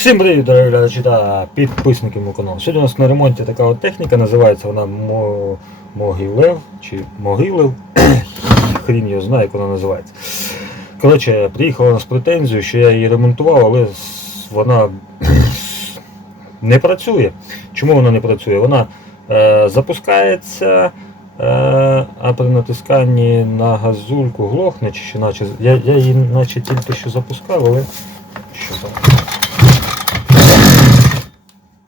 Всім привіт, дорогі глядачі та підписники мого каналу. Сьогодні у нас на ремонті така от техніка, називається вона Мо... Могилев чи Могилев. Хрін його знає, як вона називається. Коротше, приїхала з претензією, що я її ремонтував, але вона не працює. Чому вона не працює? Вона е, запускається, е, а при натисканні на газульку глохне, чи наче. Я, я її наче тільки що запускав, але що там?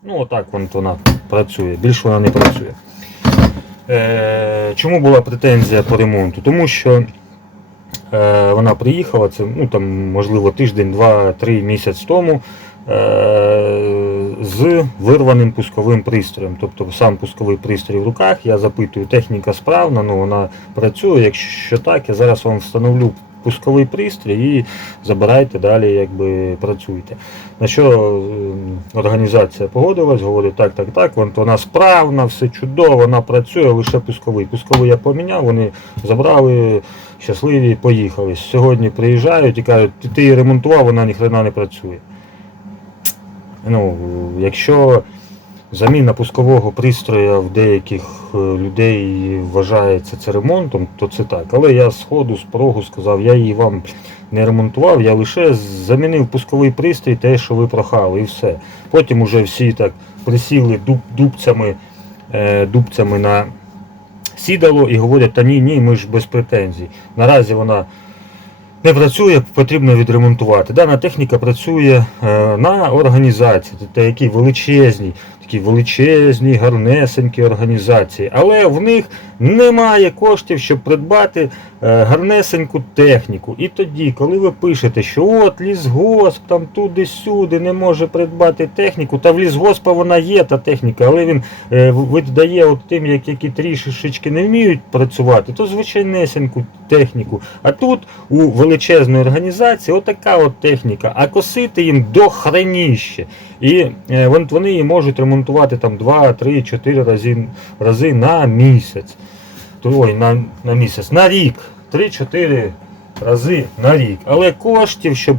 Ну, отак вон вона працює, більше вона не працює. Е, чому була претензія по ремонту? Тому що е, вона приїхала, це ну, там, можливо тиждень, два, три місяць тому е, з вирваним пусковим пристроєм. Тобто сам пусковий пристрій в руках, я запитую, техніка справна, ну, вона працює. Якщо так, я зараз вам встановлю пусковий пристрій і забирайте далі, якби працюйте. На що е, організація погодилась, говорить, так, так, так, вона справна, все чудово, вона працює, лише пусковий. Пусковий я поміняв, вони забрали, щасливі, поїхали. Сьогодні приїжджають і кажуть, ти її ремонтував, вона ніхрена не працює. Ну, якщо заміна пускового пристрою в деяких е, людей вважається це ремонтом, то це так. Але я з ходу, з порогу сказав, я її вам не ремонтував, я лише замінив пусковий пристрій, те, що ви прохали, і все. Потім уже всі так присіли дуб, дубцями, е, дубцями на сідало і говорять, та ні, ні, ми ж без претензій. Наразі вона не працює, потрібно відремонтувати. Дана техніка працює е, на організації, які величезні, такі величезні, гарнесенькі організації. Але в них немає коштів, щоб придбати е, гарнесеньку техніку. І тоді, коли ви пишете, що от лісгосп там туди-сюди не може придбати техніку, та в лісгоспа вона є та техніка, але він е, видає от тим, як- які трішечки не вміють працювати, то звичайнесеньку техніку. А тут у величезної організації отака от техніка, а косити їм до хреніще. І е, вони її можуть ремонтувати там 2, 3, 4 рази, рази на місяць. Ой, на, на місяць, на рік. 3-4 рази на рік. Але коштів, щоб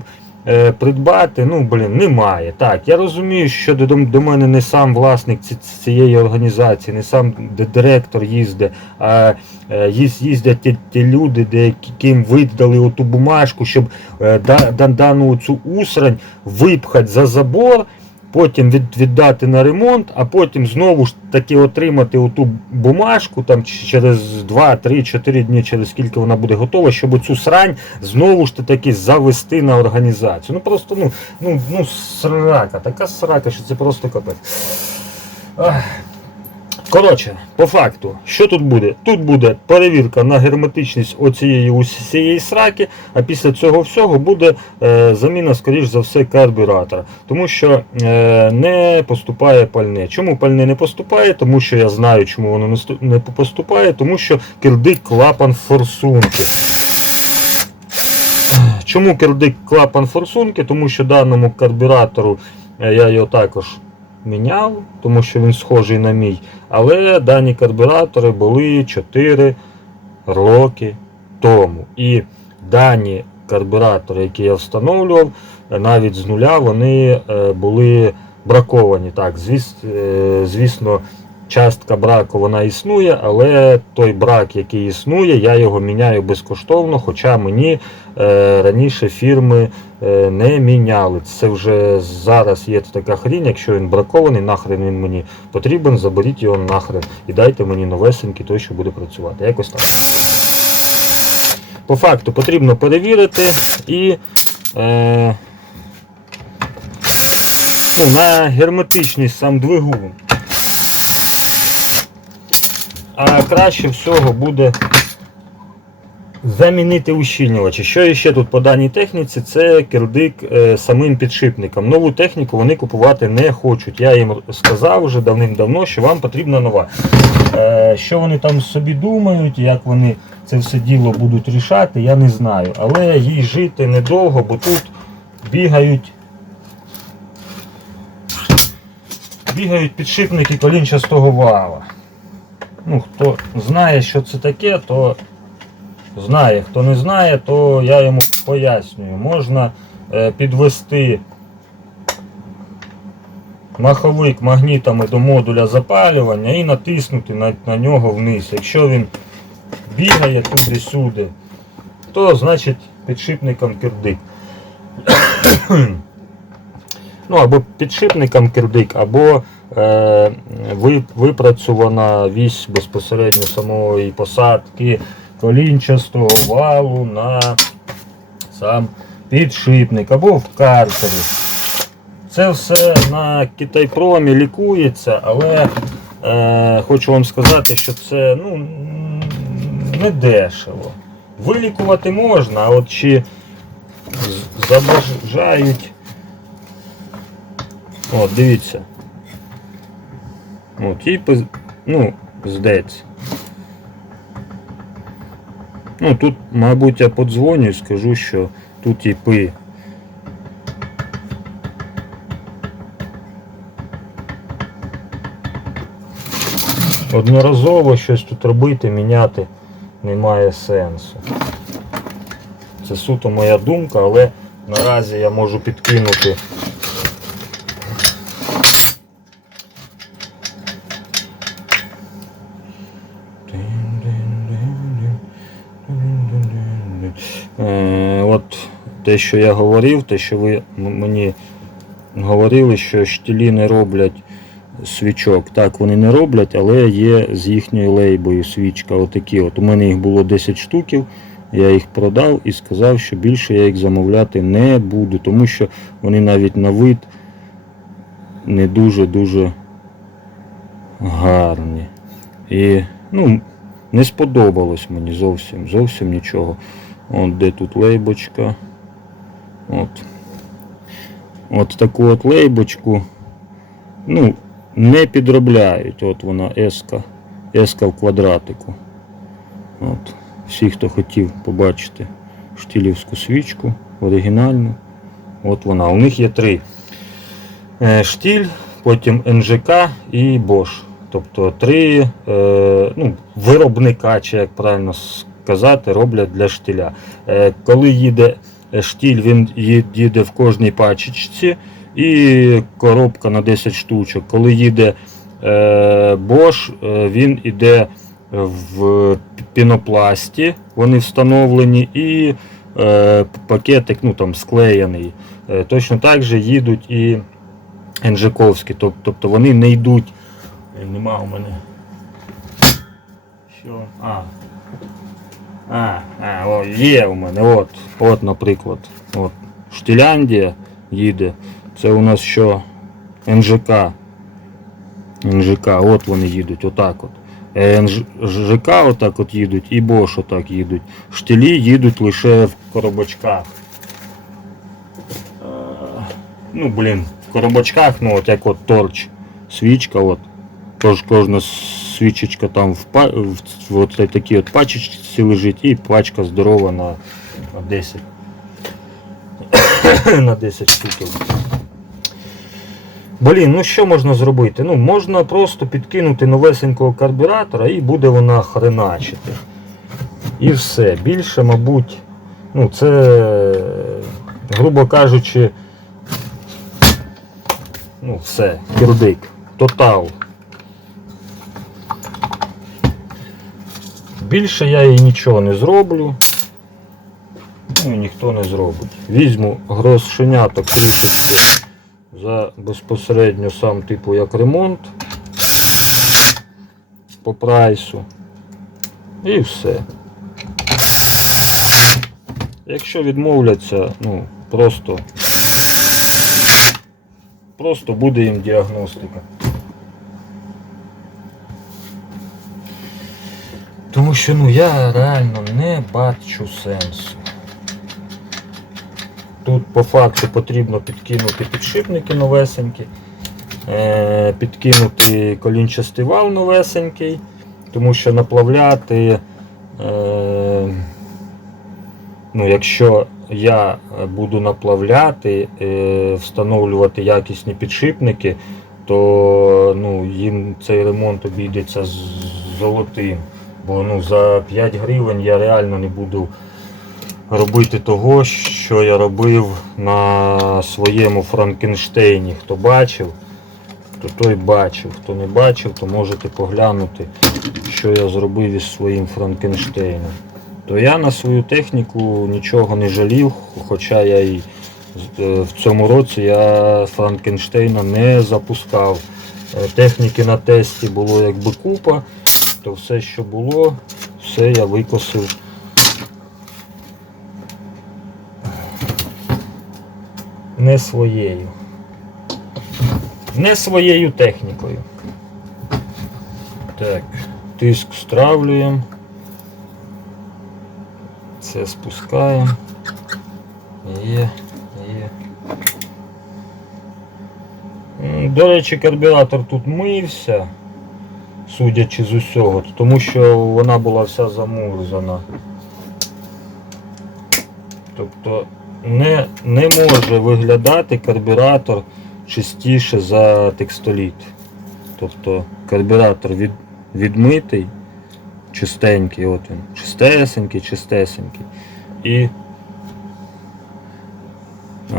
е, придбати, ну блін, немає. Так, я розумію, що до, до мене не сам власник ці- цієї організації, не сам директор їздить, а е, їздять ті, ті люди, яким видали оту бумажку, щоб е, да, да- дану цю усрань випхати за забор. Потім від, віддати на ремонт, а потім знову ж таки отримати оту бумажку там через 2, 3, 4 дні, через скільки вона буде готова, щоб цю срань знову ж таки завести на організацію. Ну просто ну, ну, ну срака, така срака, що це просто капець. Ах. Коротше, по факту, що тут буде? Тут буде перевірка на герметичність оцієї усієї сраки, а після цього всього буде е, заміна, скоріш за все, карбюратора. Тому що е, не поступає пальне. Чому пальне не поступає? Тому що я знаю, чому воно не поступає, тому що кирдик клапан форсунки. Чому кирдик клапан форсунки? Тому що даному карбюратору е, я його також міняв, тому що він схожий на мій. Але дані карбюратори були 4 роки тому. І дані карбюратори, які я встановлював, навіть з нуля вони е, були браковані. Так, е, звісно, частка браку вона існує, але той брак, який існує, я його міняю безкоштовно, хоча мені е, раніше фірми е, не міняли. Це вже зараз є така хрінь, якщо він бракований, нахрен він мені потрібен, заберіть його нахрен і дайте мені новесенький той, що буде працювати. Якось так. По факту потрібно перевірити і е, ну, на герметичність сам двигун. А краще всього буде замінити ущільнювачі. Що ще тут по даній техніці, це кирдик е, самим підшипником. Нову техніку вони купувати не хочуть. Я їм сказав вже давним-давно, що вам потрібна нова. Е, що вони там собі думають, як вони це все діло будуть рішати, я не знаю. Але їй жити недовго, бо тут бігають. Бігають підшипники колінчастого вала. Ну, хто знає, що це таке, то знає. Хто не знає, то я йому пояснюю. Можна е, підвести маховик магнітами до модуля запалювання і натиснути на, на нього вниз. Якщо він бігає туди-сюди, то значить підшипником кирдик. ну або підшипником кирдик, або випрацьована вісь безпосередньо самої посадки колінчастого валу на сам підшипник або в картері. Це все на Китайпромі лікується, але е, хочу вам сказати, що це ну, не дешево. Вилікувати можна, а от чи забажають. От, дивіться. От, і ну, здеться. Ну, тут, мабуть, я подзвоню і скажу, що тут і. Одноразово щось тут робити, міняти немає сенсу. Це суто моя думка, але наразі я можу підкинути. Те, що я говорив, те, що ви мені говорили, що штілі не роблять свічок. Так, вони не роблять, але є з їхньою лейбою свічка. Отакі от. У мене їх було 10 штуків. Я їх продав і сказав, що більше я їх замовляти не буду, тому що вони навіть на вид не дуже-дуже гарні. І ну, не сподобалось мені зовсім, зовсім нічого. От де тут лейбочка. От. От таку от лейбочку. Ну, не підробляють. От вона еска. Еска в квадратику. От. Всі, хто хотів побачити штілівську свічку, оригінальну. От вона. У них є три. Е, Штіль, потім НЖК і Bosch. Тобто три е, ну, виробника, чи як правильно сказати, роблять для штиля. Е, коли їде штіль, він їде в кожній пачечці і коробка на 10 штучок. Коли їде е, Bosch, е, він іде в пінопласті, вони встановлені, і е, пакетик ну, там, склеєний. Точно так же їдуть і Енжиковські, тоб- тобто вони не йдуть. Нема у мене. Що? А. А, а о, є у мене. От, от, наприклад. От. Штиляндія їде. Це у нас що? НЖК. НЖК, от вони їдуть, отак от. Е, НЖК отак от їдуть і Бош отак їдуть. Штилі їдуть лише в коробочках. Ну, блін, в коробочках, ну от як от торч, свічка, от. Кож, кожна свічечка там в, па- в, от такій от пачечці лежить і пачка здорова на, на 10. на 10 штуків. Блін, ну що можна зробити? Ну, можна просто підкинути новесенького карбюратора і буде вона хреначити. І все. Більше, мабуть, ну це, грубо кажучи, ну все, кірдик, тотал. Більше я їй нічого не зроблю. Ну і ніхто не зробить. Візьму грошеняток трішечки за безпосередньо сам типу як ремонт по прайсу. І все. Якщо відмовляться, ну просто просто буде їм діагностика. Тому що ну я реально не бачу сенсу. Тут по факту потрібно підкинути підшипники новесенькі, е, підкинути колінчастий вал новесенький, тому що наплавляти, е, ну, якщо я буду наплавляти, е, встановлювати якісні підшипники, то ну, їм цей ремонт обійдеться золотим. Бо ну, за 5 гривень я реально не буду робити того, що я робив на своєму Франкенштейні. Хто бачив, то той бачив. Хто не бачив, то можете поглянути, що я зробив із своїм Франкенштейном. То я на свою техніку нічого не жалів, хоча я і е, в цьому році я Франкенштейна не запускав. Е, Техніки на тесті було якби купа, то все, що було, все я викосив. Не своєю. Не своєю технікою. Так, тиск стравлюємо. Це спускаємо. Є, є. До речі, карбюратор тут мився, судячи з усього, тому що вона була вся замурзана. Тобто не, не може виглядати карбюратор чистіше за текстоліт. Тобто карбюратор від, відмитий, чистенький, от він, чистесенький, чистесенький. І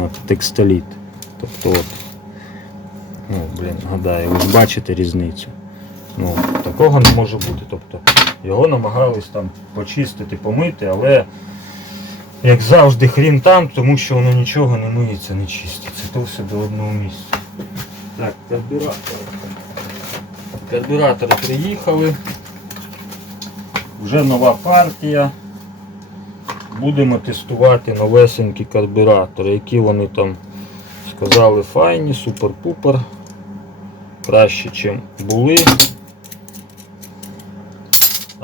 от, текстоліт. Тобто от. Ну, блін, гадаю, ви ж бачите різницю. Ну, такого не може бути. Тобто його намагались там почистити, помити, але як завжди хрін там, тому що воно нічого не миється, не чиститься. То все до одного місця. Так, карбюратор. Карбюратори приїхали. Вже нова партія. Будемо тестувати новесенькі карбюратори, які вони там сказали файні, супер-пупер. Краще, ніж були.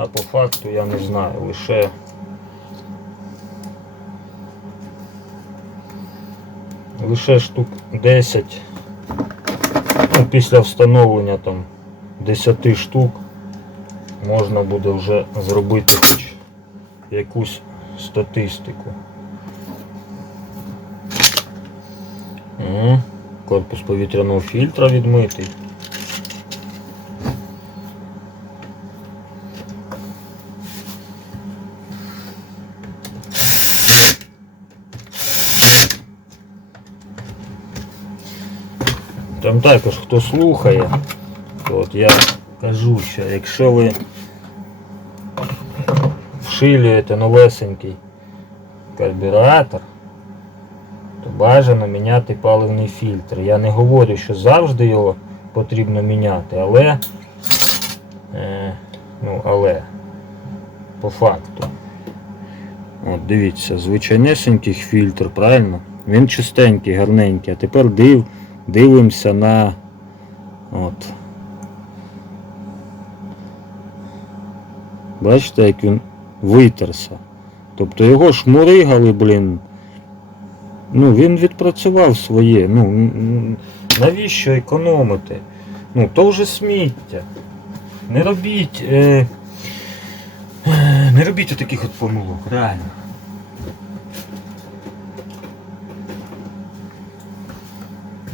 А по факту я не знаю, лише лише штук 10 ну, після встановлення там 10 штук можна буде вже зробити хоч якусь статистику. Корпус повітряного фільтра відмитий. Там також хто слухає, то от я кажу, що якщо ви вшилюєте новесенький карбюратор, то бажано міняти паливний фільтр. Я не говорю, що завжди його потрібно міняти, але, е, ну, але по факту. От дивіться, звичайнесенький фільтр, правильно? Він чистенький, гарненький, а тепер див, дивимося на от. Бачите, як він витерся. Тобто його шмуригали, блін. Ну, він відпрацював своє. Ну, навіщо економити? Ну, то вже сміття. Не робіть. Е, е, не робіть таких от помилок, реально.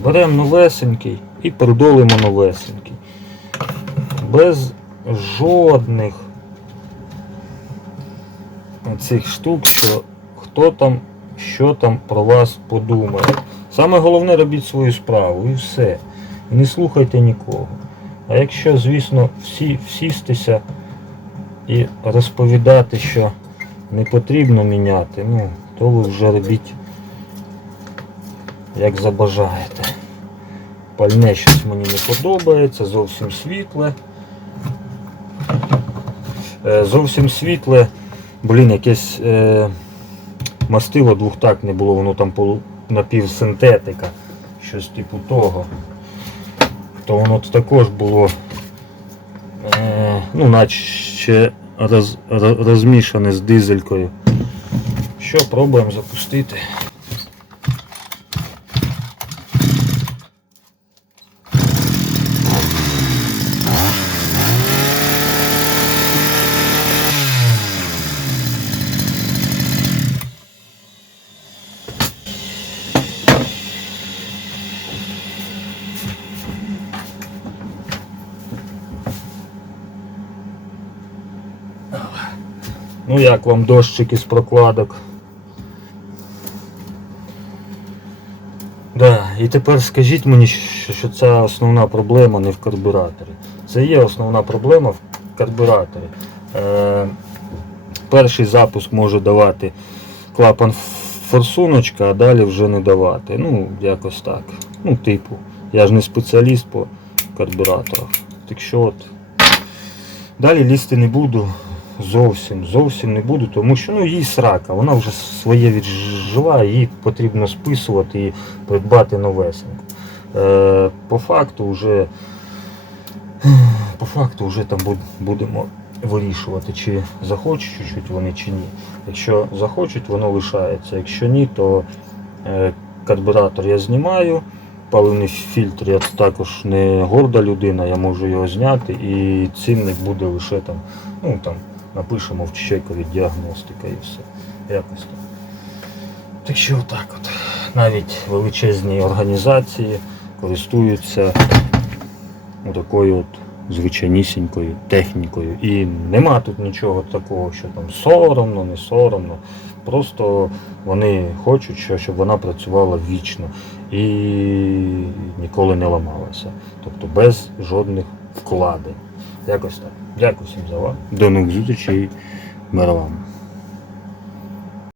Беремо новесенький і передолимо новесенький. Без жодних цих штук, що хто там, що там про вас подумає. Саме головне робіть свою справу і все. І не слухайте нікого. А якщо, звісно, всі всістися і розповідати, що не потрібно міняти, ну, то ви вже робіть як забажаєте. Пальне щось мені не подобається, зовсім світле. Е, Зовсім світле, блін, якесь е, мастило двохтактне було, воно там напівсинтетика, щось типу того. То воно також було, е, ну, наче роз, роз- розмішане з дизелькою. Що, пробуємо запустити. Ну як вам дощик із прокладок? Да, І тепер скажіть мені, що, ця основна проблема не в карбюраторі. Це є основна проблема в карбюраторі. Е, перший запуск може давати клапан форсуночка, а далі вже не давати. Ну, якось так. Ну, типу, я ж не спеціаліст по карбюраторах. Так що от. Далі лізти не буду. Зовсім, зовсім не буду, тому що ну, їй срака, вона вже своє відживає, їй потрібно списувати і придбати новесеньку. Е, по факту вже по факту вже там будемо вирішувати, чи захочуть чуть-чуть вони чи ні. Якщо захочуть, воно лишається. Якщо ні, то е, карбюратор я знімаю. Паливний фільтр я також не горда людина, я можу його зняти і цінник буде лише там, ну там напишемо в чекові діагностика і все. Якось так. Так що отак от. Навіть величезні організації користуються такою от звичайнісінькою технікою. І нема тут нічого такого, що там соромно, не соромно. Просто вони хочуть, щоб вона працювала вічно і ніколи не ламалася. Тобто без жодних вкладень. Якось так. Дякую всім за увагу. До нових зустрічей. Мира вам.